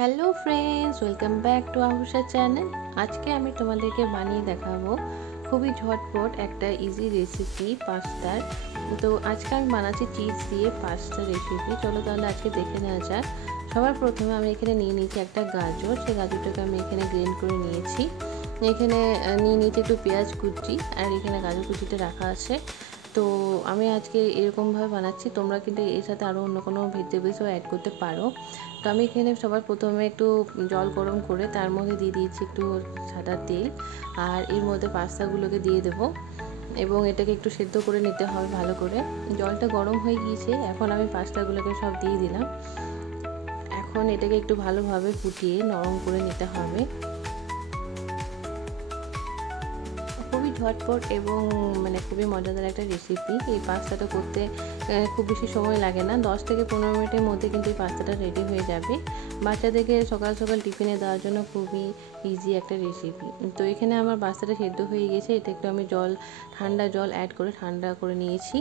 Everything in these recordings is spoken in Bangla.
Hello friends, welcome back to Ahusha channel. আজকে আমি তোমাদেরকে বানিয়ে দেখাবো খুবই ঝটপট একটা ইজি রেসিপি পাস্তার। তো আজকে আমি বানাচ্ছি চিজ দিয়ে পাস্তা রেসিপি। চলো তাহলে আজকে দেখে নেওয়া যাক। সবার প্রথমে আমি এখানে নিয়ে নিয়েছি একটা গাজর। সেই গাজরটাকে আমি এখানে গ্রেন্ড করে নিয়েছি। এখানে নিয়ে নিয়েছি একটু পেঁয়াজ কুচি, আর এখানে গাজর কুচিটা রাখা আছে। তো আমি আজকে এরকমভাবে বানাচ্ছি, তোমরা কিন্তু এর সাথে আরও অন্য কোনো ভেজিটেবলসও অ্যাড করতে পারো। তো আমি এখানে সবার প্রথমে একটু জল গরম করে তার মধ্যে দিয়ে দিয়েছি একটু সাদা তেল, আর এর মধ্যে পাস্তাগুলোকে দিয়ে দেবো এবং এটাকে একটু সেদ্ধ করে নিতে হবে ভালো করে। জলটা গরম হয়ে গিয়েছে, এখন আমি পাস্তাগুলোকে সব দিয়ে দিলাম। এখন এটাকে একটু ভালোভাবে ফুটিয়ে নরম করে নিতে হবে। খুবই ঝটপট এবং খুবই মজাদার একটা রেসিপি। এই পাস্তাটা করতে খুব বেশি সময় লাগে না, 10 থেকে 15 মিনিটের মধ্যে কিন্তু এই পাস্তাটা রেডি হয়ে যাবে। বাচ্চাদেরকে সকাল সকাল টিফিনে দেওয়ার জন্য খুবই ইজি একটা রেসিপি। তো এখানে আমার পাস্তাটা সেদ্ধ হয়ে গেছে, এটা একটু আমি ঠান্ডা জল অ্যাড করে ঠান্ডা করে নিয়েছি।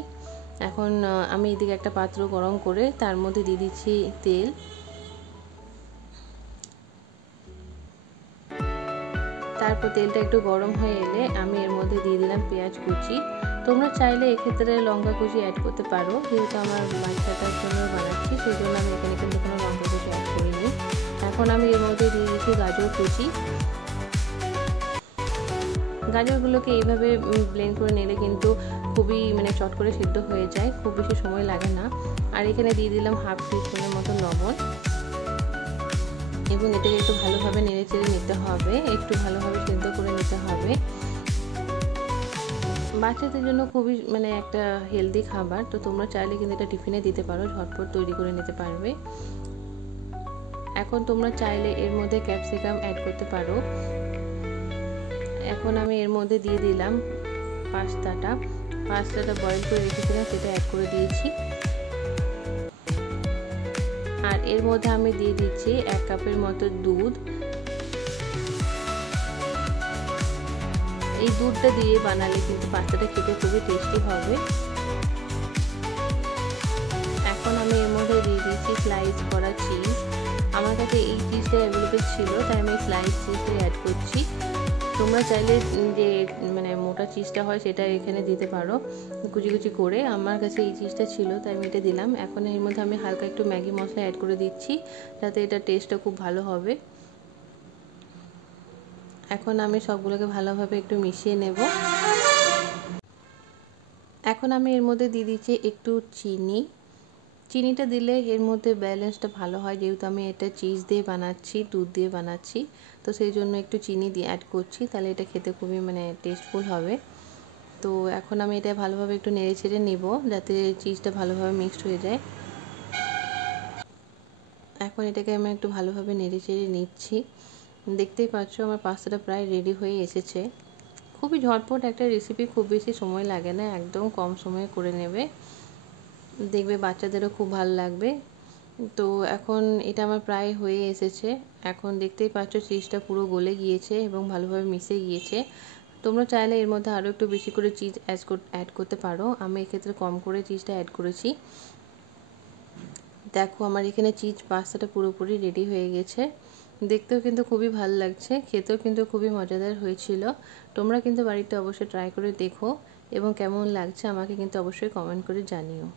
এখন আমি এদিকে একটা পাত্র গরম করে তার মধ্যে দিয়ে দিচ্ছি তেল। তারপর তেলটা একটু গরম হয়ে এলে আমি এর মধ্যে দিয়ে দিলাম পেঁয়াজ কুচি। তোমরা চাইলে এক্ষেত্রে লঙ্কা কুচি অ্যাড করতে পারো, যেহেতু আমার বাচ্চাটার জন্য বানাচ্ছি সেই জন্য আমি এখানে কিন্তু কোনো লঙ্কা কুচি অ্যাড করিনি। এখন আমি এর মধ্যে দিয়ে দিচ্ছি গাজর কুচি। গাজরগুলোকে এইভাবে ব্লেন্ড করে নিলে কিন্তু খুবই চট করে সিদ্ধ হয়ে যায়, খুব বেশি সময় লাগে না। আর এখানে দিয়ে দিলাম হাফ টিস্পুনের মতো লবণ এবং এটাকে একটু ভালোভাবে নেড়ে চেড়ে নিতে হবে, একটু ভালোভাবে সেদ্ধ করে নিতে হবে। বাচ্চাদের জন্য খুবই একটা হেলদি খাবার। তো তোমরা চাইলে কিন্তু এটা টিফিনে দিতে পারো, ঝটপট তৈরি করে নিতে পারবে। এখন তোমরা চাইলে এর মধ্যে ক্যাপসিকাম অ্যাড করতে পারো। এখন আমি এর মধ্যে দিয়ে দিলাম পাস্তাটা বয়েল করে রেখেছিলাম, সেটা অ্যাড করে দিয়েছি। আর এর মধ্যে আমি দিয়ে দিচ্ছি 1 কাপের মতো দুধ। এই দুধটা দিয়ে বানালে কিন্তু পাস্তাটা খেতে খুবই টেস্টি হবে। এখন আমি এর মধ্যে দিয়ে দিচ্ছি স্লাইস করা চিজ। আমার কাছে এই চিজটা অ্যাভেলেবেল ছিল, তাই আমি স্লাইস চিজটা অ্যাড করছি। তোমরা চাইলে যে মোটা চিজটা হয় সেটা এখানে দিতে পারো কুচি কুচি করে। আমার কাছে এই চিজটা ছিল তাই আমি এটা দিলাম। এখন এর মধ্যে আমি হালকা একটু ম্যাগি মশলা অ্যাড করে দিচ্ছি, যাতে এটা টেস্টটা খুব ভালো হবে। এখন আমি সবগুলোকে ভালোভাবে একটু মিশিয়ে নেব। এখন আমি এর মধ্যে দিয়ে দিচ্ছি একটু চিনিটা দিলে এর মধ্যে ব্যালেন্সটা ভালো হয়, যেহেতু আমি এটা চিজ দিয়ে বানাচ্ছি, দুধ দিয়ে বানাচ্ছি, তো সেই জন্য একটু চিনি দিয়ে অ্যাড করছি, তাহলে এটা খেতে খুবই টেস্টফুল হবে। তো এখন আমি এটা ভালোভাবে একটু নেড়ে ছেড়ে নেব, যাতে চিজটা ভালোভাবে মিক্সড হয়ে যায়। এখন এটাকে আমি একটু ভালোভাবে নেড়ে চেড়ে নিচ্ছি। দেখতেই পাচ্ছ আমার পাস্তাটা প্রায় রেডি হয়ে এসেছে। খুবই ঝটপট একটা রেসিপি, খুব বেশি সময় লাগে না, একদম কম সময়ে করে নেবে, দেখবে বাচ্চাদেরও খুব ভালো লাগবে। তো এখন এটা আমার প্রায় হয়ে এসেছে। এখন দেখতেই পাচ্ছ চিজটা পুরো গলে গিয়েছে এবং ভালোভাবে মিশে গিয়েছে। তোমরা চাইলে এর মধ্যে আরও একটু বেশি করে চিজ অ্যাড করতে পারো, আমি এক্ষেত্রে কম করে চিজটা অ্যাড করেছি। দেখো আমার এখানে চিজ পাস্তাটা পুরোপুরি রেডি হয়ে গেছে। দেখতেও কিন্তু খুবই ভালো লাগছে, খেতেও কিন্তু খুবই মজাদার হয়েছিল। তোমরা কিন্তু বাড়িতে অবশ্যই ট্রাই করে দেখো এবং কেমন লাগছে আমাকে কিন্তু অবশ্যই কমেন্ট করে জানিও।